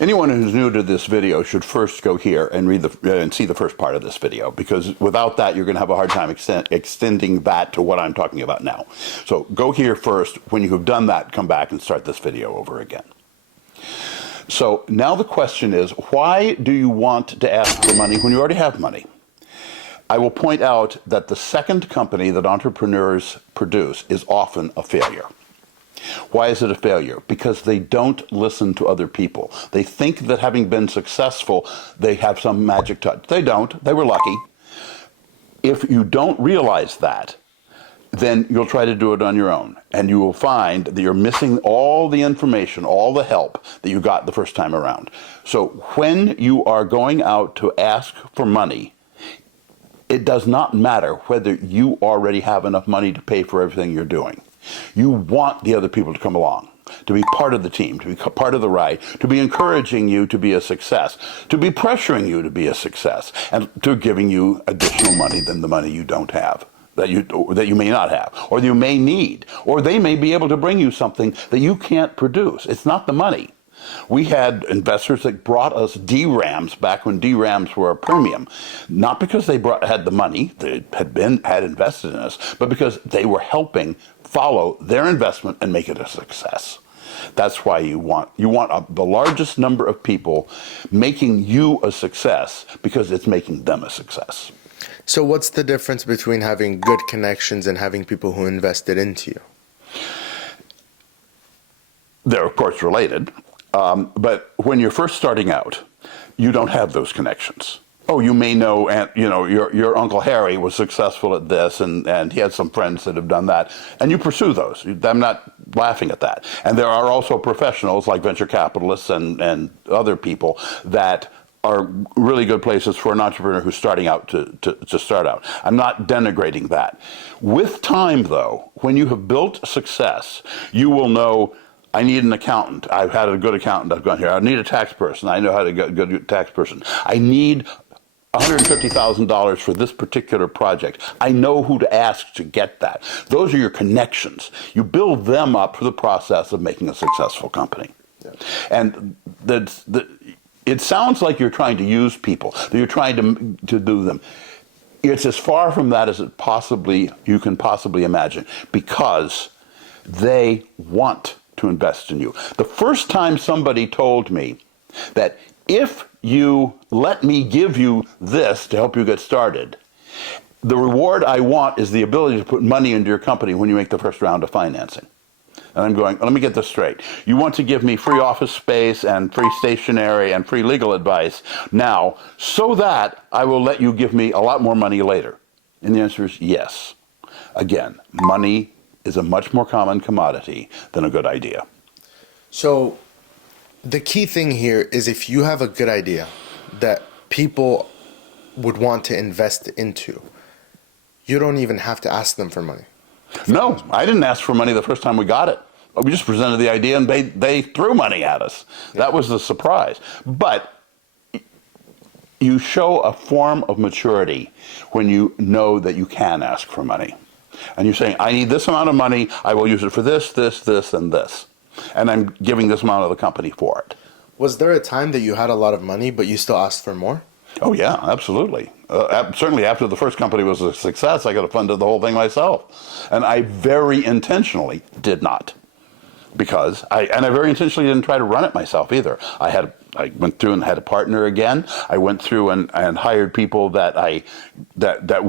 Anyone who's new to this video should first go here and read and see the first part of this video, because without that you're going to have a hard time extending that to what I'm talking about now. So go here first. When you have done that, come back and start this video over again. So now the question is, why do you want to ask for money when you already have money? I will point out that the second company that entrepreneurs produce is often a failure. Why is it a failure? Because they don't listen to other people. They think that having been successful, they have some magic touch. They don't. They were lucky. If you don't realize that, then you'll try to do it on your own. And you will find that you're missing all the information, all the help that you got the first time around. So when you are going out to ask for money, it does not matter whether you already have enough money to pay for everything you're doing. You want the other people to come along, to be part of the team, to be part of the ride, to be encouraging you to be a success, to be pressuring you to be a success, and to giving you additional money than the money you don't have, that you may not have, or you may need, or they may be able to bring you something that you can't produce. It's not the money. We had investors that brought us DRAMs back when DRAMs were a premium, not because they had the money, they had invested in us, but because they were helping follow their investment and make it a success. That's why you want the largest number of people making you a success, because it's making them a success. So what's the difference between having good connections and having people who invested into you? They're of course related. But when you're first starting out, you don't have those connections. Oh, you may know, your Uncle Harry was successful at this, and he had some friends that have done that, and you pursue those. I'm not laughing at that. And there are also professionals like venture capitalists and other people that are really good places for an entrepreneur who's starting out to start out. I'm not denigrating that. With time, though, when you have built success, you will know, I need an accountant. I've had a good accountant. I've gone here. I need a tax person. I know how to get a good tax person. I need $150,000 for this particular project. I know who to ask to get that. Those are your connections. You build them up for the process of making a successful company. Yeah. And it sounds like you're trying to use people, that you're trying to do them. It's as far from that as you can possibly imagine, because they want to invest in you. The first time somebody told me that if you let me give you this to help you get started, the reward I want is the ability to put money into your company when you make the first round of financing. And I'm going, let me get this straight. You want to give me free office space and free stationery and free legal advice now, so that I will let you give me a lot more money later. And the answer is yes. Again, money is a much more common commodity than a good idea. So the key thing here is, if you have a good idea that people would want to invest into, you don't even have to ask them for money. No, I didn't ask for money the first time we got it. We just presented the idea and they threw money at us. That was the surprise. But you show a form of maturity when you know that you can ask for money. And you're saying, I need this amount of money, I will use it for this, this, this, and this. And I'm giving this amount of the company for it. Was there a time that you had a lot of money, but you still asked for more? Oh yeah, absolutely. Certainly after the first company was a success, I could have funded the whole thing myself. And I very intentionally did not. Because I very intentionally didn't try to run it myself either. I went through and had a partner again. I went through and hired people that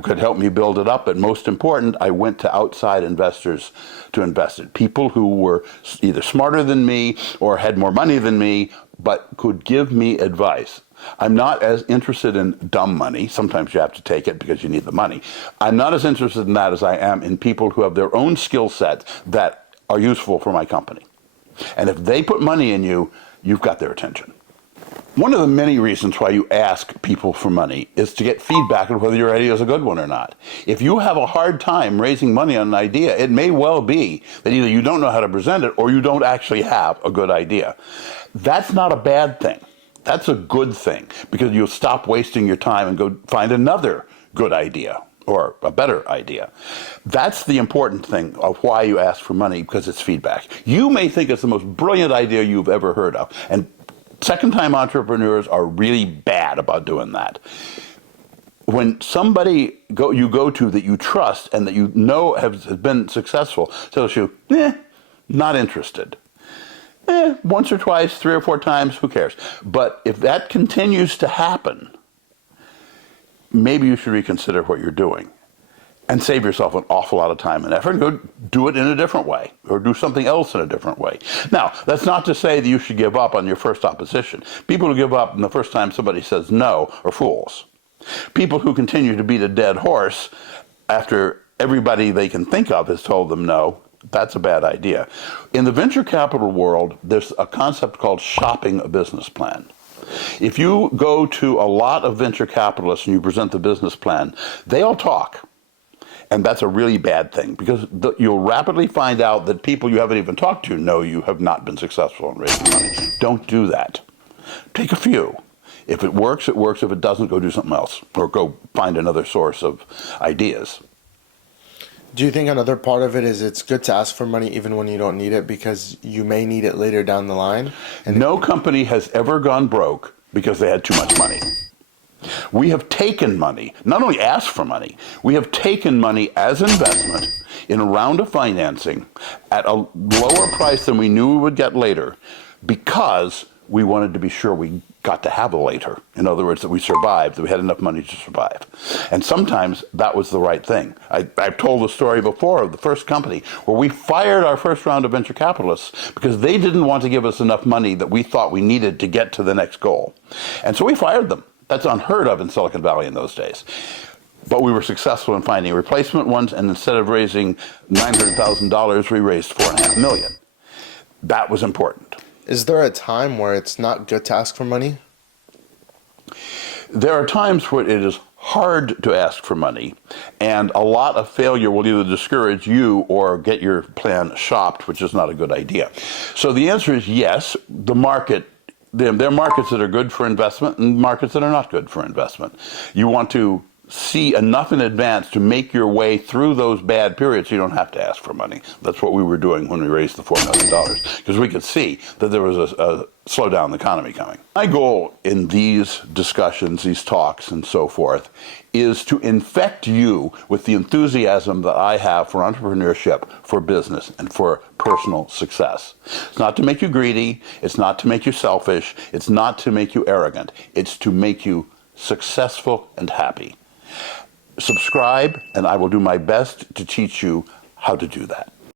could help me build it up. But most important, I went to outside investors to invest in. People who were either smarter than me or had more money than me, but could give me advice. I'm not as interested in dumb money. Sometimes you have to take it because you need the money. I'm not as interested in that as I am in people who have their own skill sets that are useful for my company. And if they put money in you, you've got their attention. One of the many reasons why you ask people for money is to get feedback on whether your idea is a good one or not. If you have a hard time raising money on an idea, it may well be that either you don't know how to present it or you don't actually have a good idea. That's not a bad thing. That's a good thing, because you'll stop wasting your time and go find another good idea or a better idea. That's the important thing of why you ask for money, because it's feedback. You may think it's the most brilliant idea you've ever heard of, and Second-time entrepreneurs are really bad about doing that. When somebody you go to that you trust and that you know has been successful tells you, not interested. Once or twice, 3 or 4 times, who cares? But if that continues to happen, maybe you should reconsider what you're doing and save yourself an awful lot of time and effort and go do it in a different way or do something else in a different way. Now, that's not to say that you should give up on your first opposition. People who give up the first time somebody says no are fools. People who continue to beat a dead horse after everybody they can think of has told them no, that's a bad idea. In the venture capital world, there's a concept called shopping a business plan. If you go to a lot of venture capitalists and you present the business plan, they all talk. And that's a really bad thing because you'll rapidly find out that people you haven't even talked to know you have not been successful in raising money. Don't do that. Take a few. If it works, it works. If it doesn't, go do something else or go find another source of ideas. Do you think another part of it is it's good to ask for money even when you don't need it because you may need it later down the line? And no company has ever gone broke because they had too much money. We have taken money, not only asked for money, we have taken money as investment in a round of financing at a lower price than we knew we would get later because we wanted to be sure we got to have a later. In other words, that we survived, that we had enough money to survive. And sometimes that was the right thing. I've told the story before of the first company where we fired our first round of venture capitalists because they didn't want to give us enough money that we thought we needed to get to the next goal. And so we fired them. That's unheard of in Silicon Valley in those days. But we were successful in finding replacement ones, and instead of raising $900,000, we raised $4.5 million. That was important. is there a time where it's not good to ask for money? There are times where it is hard to ask for money, and a lot of failure will either discourage you or get your plan shopped, which is not a good idea. So the answer is yes, the market. There are markets that are good for investment and markets that are not good for investment. You want to see enough in advance to make your way through those bad periods so you don't have to ask for money. That's what we were doing when we raised the $4 million, because we could see that there was a slowdown in the economy coming. My goal in these discussions, these talks and so forth, is to infect you with the enthusiasm that I have for entrepreneurship, for business, and for personal success. It's not to make you greedy, it's not to make you selfish, it's not to make you arrogant, it's to make you successful and happy. Subscribe, and I will do my best to teach you how to do that.